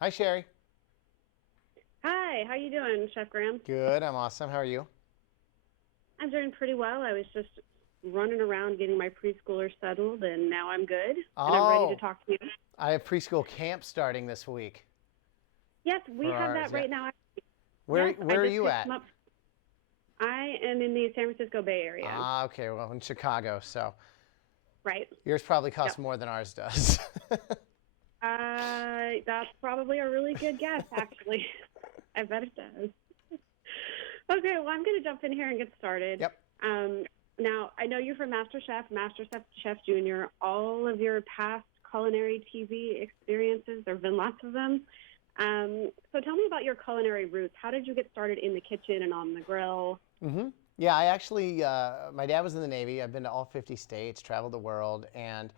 Hi, Sherry. Hi, how you doing, Chef Graham? Good. I'm awesome. How are you? I'm doing pretty well. I was just running around getting my preschooler settled, and now I'm good, and I'm ready to Oh, talk to you. I have preschool camp starting this week Yes, we for have ours. that Yeah. right now. Where Yes, I Where are just you picked at? them up. I am in the San Francisco Bay Area. Ah, okay. Well, in Chicago, so Right. yours probably costs Yep. more than ours does. That's probably a really good guess, actually. I bet it does. Okay, well, I'm going to jump in here and get started. Yep. Um, Now, I know you're from MasterChef, MasterChef Chef Junior. All of your past culinary TV experiences, there have been lots of them. So tell me about your culinary roots. How did you get started in the kitchen and on the grill? Yeah, I actually, my dad was in the Navy. I've been to all 50 states, traveled the world, and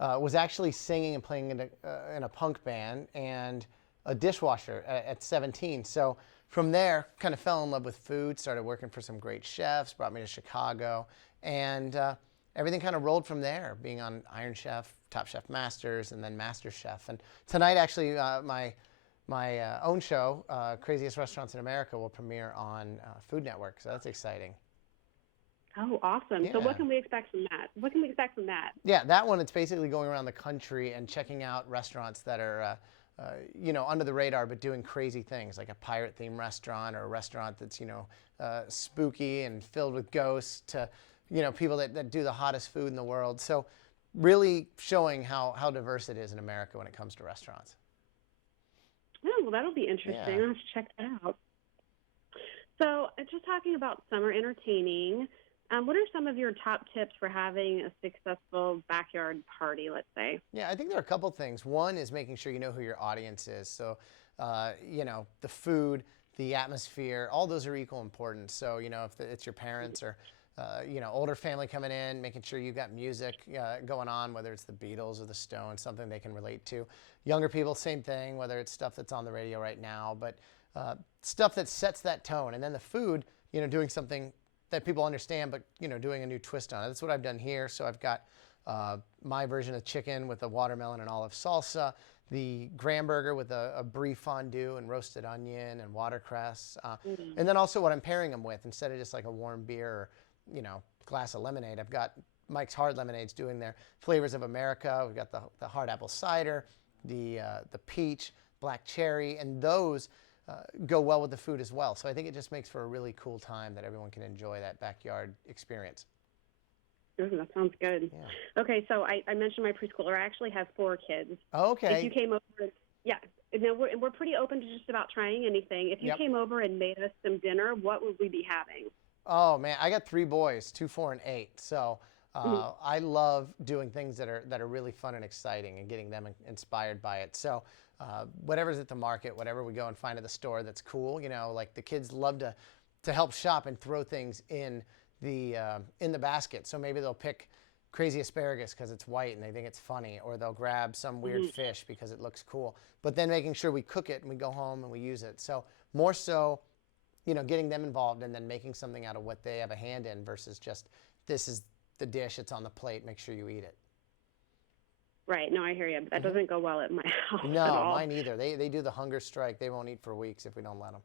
was actually singing and playing in a punk band and a dishwasher at 17. So from there, kind of fell in love with food, started working for some great chefs, brought me to Chicago, and everything kind of rolled from there, being on Iron Chef, Top Chef Masters, and then MasterChef. And tonight, actually, my own show, Craziest Restaurants in America, will premiere on Food Network. So that's exciting. Oh, awesome. So Yeah. what can we expect from that? What can we expect from that? Yeah, that one, it's basically going around the country and checking out restaurants that are, under the radar, but doing crazy things, like a pirate themed restaurant or a restaurant that's, spooky and filled with ghosts to, people that do the hottest food in the world. So really showing how diverse it is in America when it comes to restaurants. Oh, well, that'll be interesting. Yeah. I'll have to check that out. So, just talking about summer entertaining, what are some of your top tips for having a successful backyard party, let's say? Yeah, I think there are a couple things. One is making sure you know who your audience is. So, the food, the atmosphere, all those are equal importance. So, if it's your parents or, older family coming in, making sure you've got music going on, whether it's the Beatles or the Stones, something they can relate to. Younger people, same thing, whether it's stuff that's on the radio right now, but stuff that sets that tone. And then the food, doing something that people understand, but doing a new twist on it. That's what I've done here. So I've got my version of chicken with a watermelon and olive salsa, the Graham burger with a brie fondue and roasted onion and watercress, Mm. and then also what I'm pairing them with instead of just like a warm beer or glass of lemonade. I've got Mike's Hard Lemonades doing their flavors of America. We've got the hard apple cider, the peach, black cherry, and those go well with the food as well. So I think it just makes for a really cool time that everyone can enjoy that backyard experience. Ooh, that sounds good. Yeah. Okay, so I mentioned my preschooler. I actually have four kids. If you Okay. came over, yeah, no, we're pretty open to just about trying anything. If you Yep. came over and made us some dinner, what would we be having? Oh man, I got three boys, 2, 4, and 8. So Mhm. I love doing things that are really fun and exciting and getting them inspired by it. So whatever's at the market, whatever we go and find at the store that's cool, like the kids love to help shop and throw things in the basket. So maybe they'll pick crazy asparagus because it's white and they think it's funny, or they'll grab some weird Mhm. fish because it looks cool. But then making sure we cook it and we go home and we use it. So more so, getting them involved and then making something out of what they have a hand in versus just this is the dish, it's on the plate, make sure you eat it. Right. No, I hear you. But that Hmm. doesn't go well at my house at No, all. mine either. They do the hunger strike. They won't eat for weeks if we don't let them.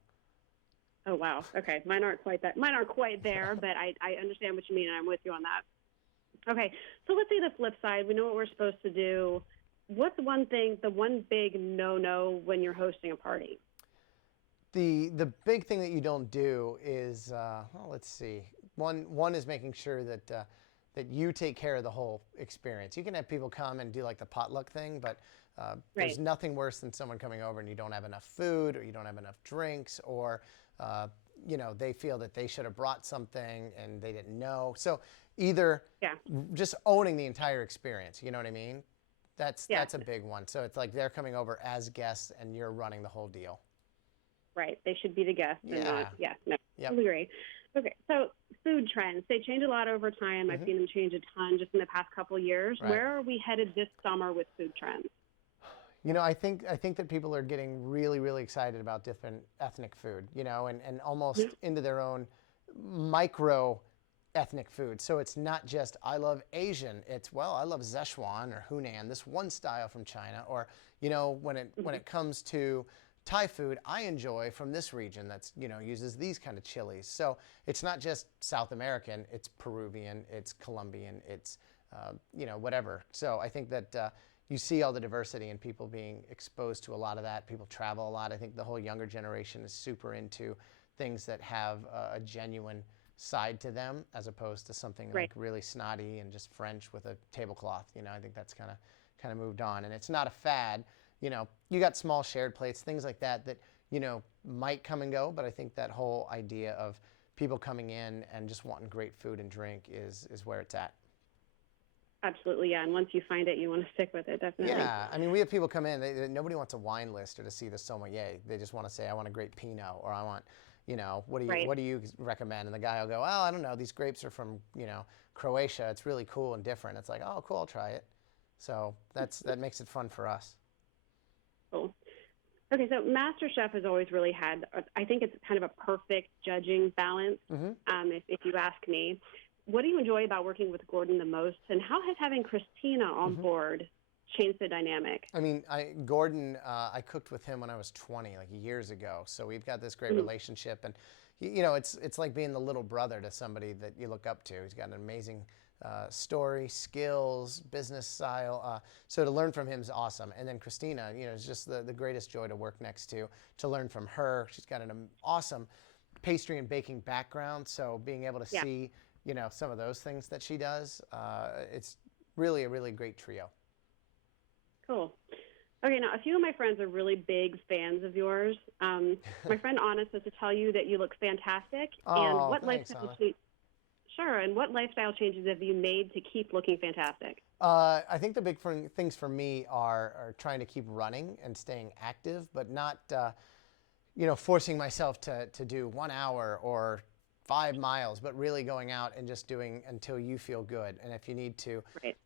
Oh wow. Okay. Mine aren't quite that. Mine aren't quite there, but I understand what you mean, and I'm with you on that. Okay. So let's say the flip side. We know what we're supposed to do. What's one thing, the one big no-no when you're hosting a party? The big thing that you don't do is well, let's see. One is making sure that you take care of the whole experience. You can have people come and do like the potluck thing, but there's Right. nothing worse than someone coming over and you don't have enough food or you don't have enough drinks or uh, they feel that they should have brought something and they didn't know. So either Yeah. just owning the entire experience, you know what I mean? Yeah. That's a big one. So it's like they're coming over as guests and you're running the whole deal. Right. They should be the guests and not. Yeah. Yeah. No. Yep. Totally agree. Okay. So food trends, they change a lot over time. I've Hmm. seen them change a ton just in the past couple years. Right. Where are we headed this summer with food trends? I think that people are getting really, really excited about different ethnic food, and almost into their own micro ethnic food. So it's not just I love Asian. It's, well, I love Szechuan or Hunan, this one style from China. Or, you know, when it comes to Thai food, I enjoy from this region that's, you know, uses these kind of chilies. So it's not just South American, it's Peruvian, it's Colombian, it's, you know, whatever. So I think that you see all the diversity and people being exposed to a lot of that. People travel a lot. I think the whole younger generation is super into things that have a genuine side to them, as opposed to something like really snotty and just French with a tablecloth. You know, I think that's kind of moved on, and it's not a fad. You know, you got small shared plates, things like that, you know, might come and go, but I think that whole idea of people coming in and just wanting great food and drink is where it's at. Absolutely, yeah. And once you find it, you want to stick with it, definitely. Yeah, I mean, we have people come in. Nobody wants a wine list or to see the sommelier. They just want to say, I want a great Pinot, or I want, you know, what do you recommend? And the guy will go, oh, I don't know. These grapes are from, you know, Croatia. It's really cool and different. It's like, oh, cool, I'll try it. So that makes it fun for us. Cool. Okay, so MasterChef has always really had, I think it's kind of a perfect judging balance, if you ask me. What do you enjoy about working with Gordon the most, and how has having Christina on board changed the dynamic? I mean, Gordon, I cooked with him when I was 20, like years ago. So we've got this great relationship, and you know, it's like being the little brother to somebody that you look up to. He's got an amazing story, skills, business style. So to learn from him is awesome. And then Christina, you know, is just the greatest joy to work next to learn from her. She's got an awesome pastry and baking background. So being able to see, you know, some of those things that she does, it's really a really great trio. Cool. Okay, now a few of my friends are really big fans of yours. My friend Anna says to tell you that you look fantastic. And what lifestyle changes have you made to keep looking fantastic? I think the big things for me are trying to keep running and staying active, but not, you know, forcing myself to do 1 hour or 5 miles, but really going out and just doing until you feel good. And if you need to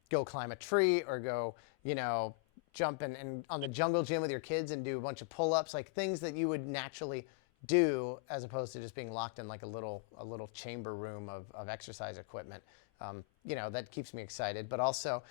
go climb a tree or go, you know, jump and on the jungle gym with your kids and do a bunch of pull-ups, like things that you would naturally do, as opposed to just being locked in like a little chamber room of exercise equipment. You know, that keeps me excited, but also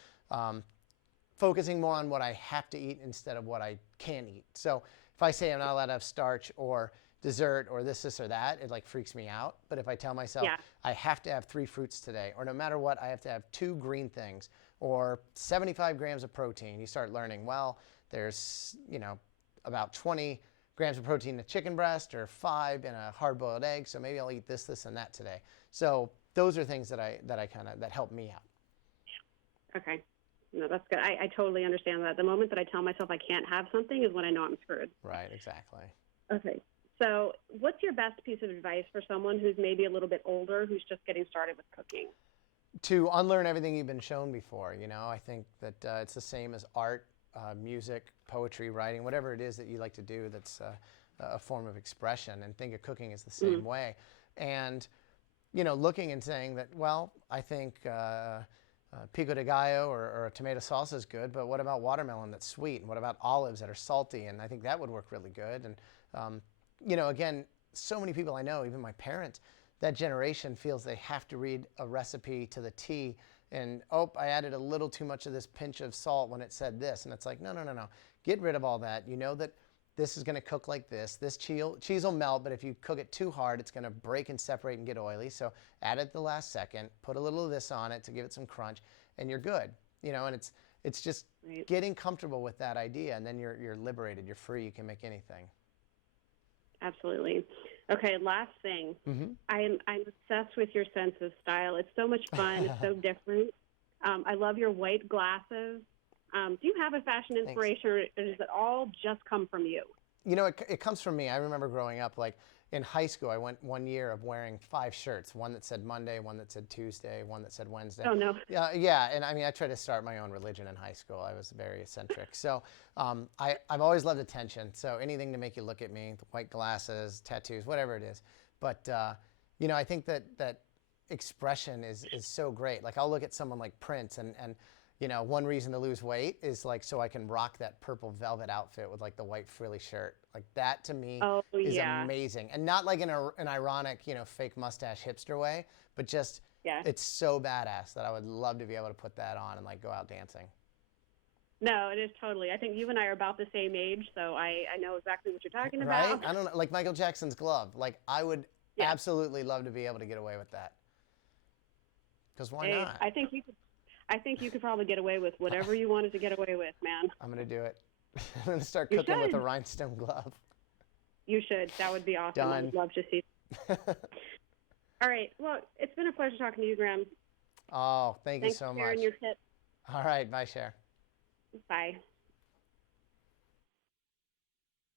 focusing more on what I have to eat instead of what I can eat. So if I say I'm not allowed to have starch or dessert or this or that, it like freaks me out. But if I tell myself I have to have 3 fruits today, or no matter what, I have to have 2 green things or 75 grams of protein, you start learning, well, there's, you know, about 20 grams of protein in a chicken breast or 5 in a hard-boiled egg. So maybe I'll eat this, and that today. So those are things that help me out. Okay. No, that's good. I totally understand that. The moment that I tell myself I can't have something is when I know I'm screwed. Right, exactly. Okay. So what's your best piece of advice for someone who's maybe a little bit older, who's just getting started with cooking? To unlearn everything you've been shown before. You know, I think that it's the same as art, music, poetry, writing, whatever it is that you like to do that's a form of expression, and think of cooking as the same way. And, you know, looking and saying that, well, I think pico de gallo or a tomato salsa is good, but what about watermelon that's sweet? And what about olives that are salty? And I think that would work really good. And, you know, again, so many people I know, even my parents, that generation feels they have to read a recipe to the T and, oh, I added a little too much of this pinch of salt when it said this. And it's like, no. Get rid of all that. You know that this is going to cook like this. This cheese will melt, but if you cook it too hard, it's going to break and separate and get oily. So add it at the last second, put a little of this on it to give it some crunch, and you're good. You know, and it's just getting comfortable with that idea, and then you're liberated. You're free. You can make anything. Absolutely. Okay, last thing. I'm obsessed with your sense of style. It's so much fun. It's so different. I love your white glasses. Do you have a fashion inspiration, or does it all just come from you? You know, it comes from me. I remember growing up, like in high school, I went 1 year of wearing 5 shirts, one that said Monday, one that said Tuesday, one that said Wednesday. Oh, no. Yeah, and I mean, I tried to start my own religion in high school. I was very eccentric. So I've always loved attention. So anything to make you look at me, white glasses, tattoos, whatever it is. But, you know, I think that expression is so great. Like I'll look at someone like Prince and you know, one reason to lose weight is like so I can rock that purple velvet outfit with like the white frilly shirt. Like that to me is amazing. And not like in an ironic, you know, fake mustache hipster way, but just Yeah. It's so badass that I would love to be able to put that on and like go out dancing. No, it is totally. I think you and I are about the same age, so I know exactly what you're talking Right? about. I don't know, like Michael Jackson's glove. Like I would Yeah. absolutely love to be able to get away with that. Because why Hey, not? I think you could probably get away with whatever you wanted to get away with, man. I'm going to do it. I'm going to start You cooking with a should. rhinestone glove. You should. That would be awesome. I Done. would love to see. All right. Well, it's been a pleasure talking to you, Graham. Oh, thank you Thanks so for sharing much. your tips. All right. Bye, Cher. Bye.